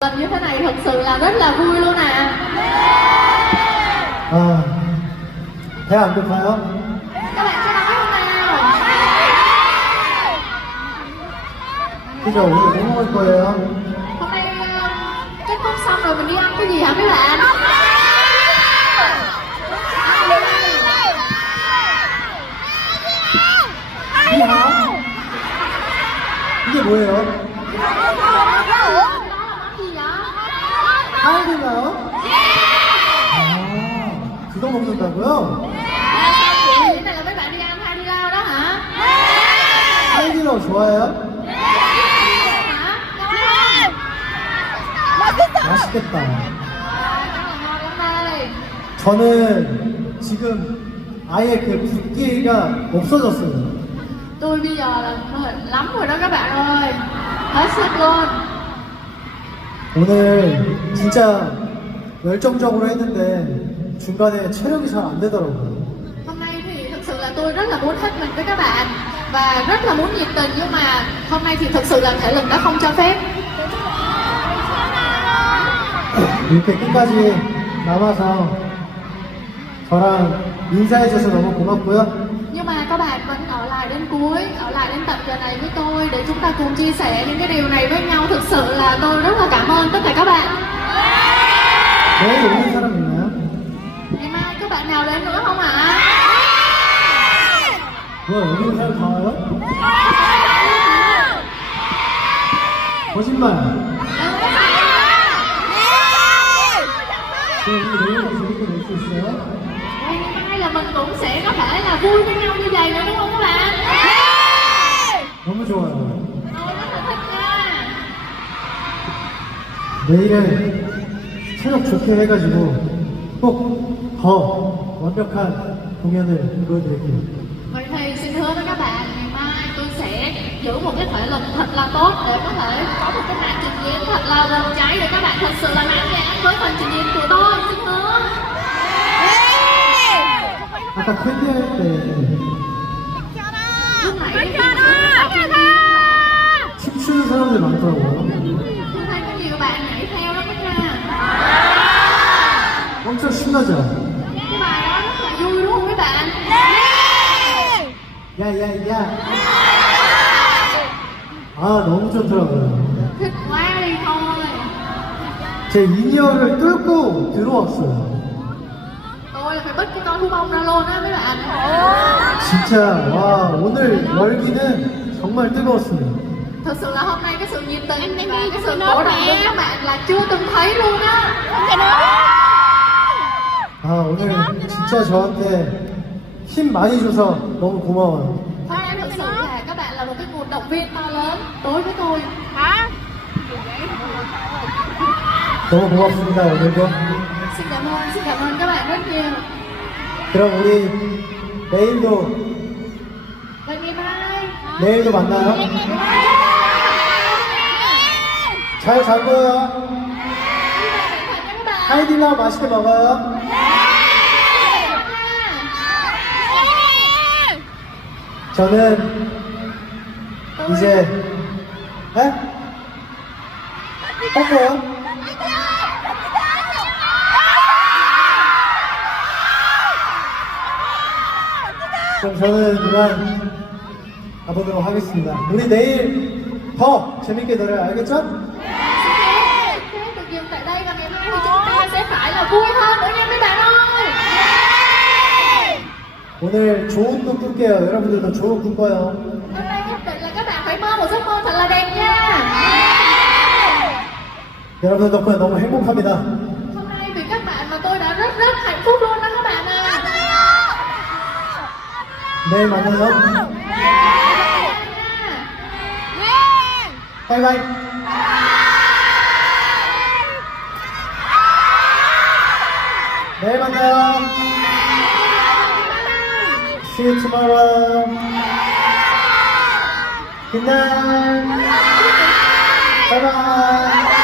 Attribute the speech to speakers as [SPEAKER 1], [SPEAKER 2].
[SPEAKER 1] làm như thế này thật sự là rất là vui luôn à
[SPEAKER 2] À Thế làm được phải không?
[SPEAKER 1] Các bạn cho nói nào
[SPEAKER 2] Cái đồ gì cũng hơi cười không?
[SPEAKER 1] Hôm nay ờ, kết thúc xong rồi mình đi ăn cái gì hả mấy bạn?
[SPEAKER 2] Cái
[SPEAKER 1] gì hả? Cái gì buồn hả?
[SPEAKER 2] 하이din가요? 아, 그거 먹는다고요? 하이디너 좋아해요? 맛있겠다. 저는 지금 아예 그 붓기가 없어졌어요.
[SPEAKER 1] Tôi bây giờ là mệt lắm rồi đó các bạn ơi Hết sức luôn
[SPEAKER 2] 오늘 진짜 열정적으로 했는데 중간에 체력이 잘 안 되더라고요.
[SPEAKER 1] Hôm nay thì thực sự là tôi rất là muốn hết mình với các bạn Và rất là muốn nhiệt tình nhưng mà hôm nay thì thực sự là thể lực đã không cho phép
[SPEAKER 2] 이렇게 끝까지 남아서 저랑 인사해줘서 너무 고맙고요.
[SPEAKER 1] Nhưng mà các bạn vẫn ở lại đến cuối, ở lại đến tận giờ này với tôi để chúng ta cùng chia sẻ những cái điều này với nhau. Thực sự là tôi rất là cảm ơn tất cả các bạn.
[SPEAKER 2] 내일 오는 사람 있나요?
[SPEAKER 1] Ngày mai các bạn nào đến nữa không ạ?
[SPEAKER 2] 뭐 여기 오는 사람 다 와요? 거짓말. 그럼 우리 내일도 재밌게 놀 수 있어요?
[SPEAKER 1] Ngày mai là mình cũng sẽ có thể là vui với nhau như vậy nữa đúng không các bạn?
[SPEAKER 2] 너무 좋아요.
[SPEAKER 1] Tôi rất là thích nha.
[SPEAKER 2] 내일은 체력 좋게 해가지고 꼭 더 완벽한 공연을 보여드릴게요.
[SPEAKER 1] Vậy thì xin hứa với các bạn, ngày mai tôi sẽ giữ một cái thể lực thật là tốt để có thể có một cái màn trình diễn thật là rực cháy để các bạn thật sự là mãn nhãn với phần trình diễn của tôi.
[SPEAKER 2] 아까 캔디 할때
[SPEAKER 1] trình diễn
[SPEAKER 2] 춤추는 사람들 많더라고요. 엄청 신나죠? 야야야. 아 너무 좋더라고요. 제 인이어를 뚫고 들어왔어요.
[SPEAKER 1] Tôi là phải bứt cái con thú bông ra luôn á mấy bạn
[SPEAKER 2] 진짜 와 오늘 열기는 정말 뜨거웠습니다.
[SPEAKER 1] Thật sự là hôm nay cái sự nhiệt tình và cái sự cổ động của các bạn là chưa từng thấy luôn á
[SPEAKER 2] 아 오늘 진짜 저한테 힘 많이 줘서 너무 고마워요.
[SPEAKER 1] Hôm nay thật sự là các bạn là một cái nguồn động viên to lớn đối với tôi
[SPEAKER 2] 너무 고맙습니다 오늘도.
[SPEAKER 1] Xin cảm ơn, xin cảm ơn các bạn rất nhiều
[SPEAKER 2] 그럼 우리 내일도 내일도 만나요. 잘 자고요. 하이디나 맛있게 먹어요. 저는 이제 에? 할 거예요? 저는 이만 가보도록 하겠습니다. 우리 내일 더 재밌게 노래 알겠죠?
[SPEAKER 1] Ơi
[SPEAKER 2] 오늘 좋은 꿈 꿀게요. 여러분들도 좋은 꿈 꿔요.
[SPEAKER 1] Hôm nay nhất định là các bạn phải mơ một giấc mơ thật là đẹp nha
[SPEAKER 2] 여러분 덕분에 너무 행복합니다.
[SPEAKER 1] Phúc luôn đó các bạn à
[SPEAKER 2] 내일 만나요. 바이바이. 내일 만나요. See you tomorrow. Good night. 바이바이. 안녕.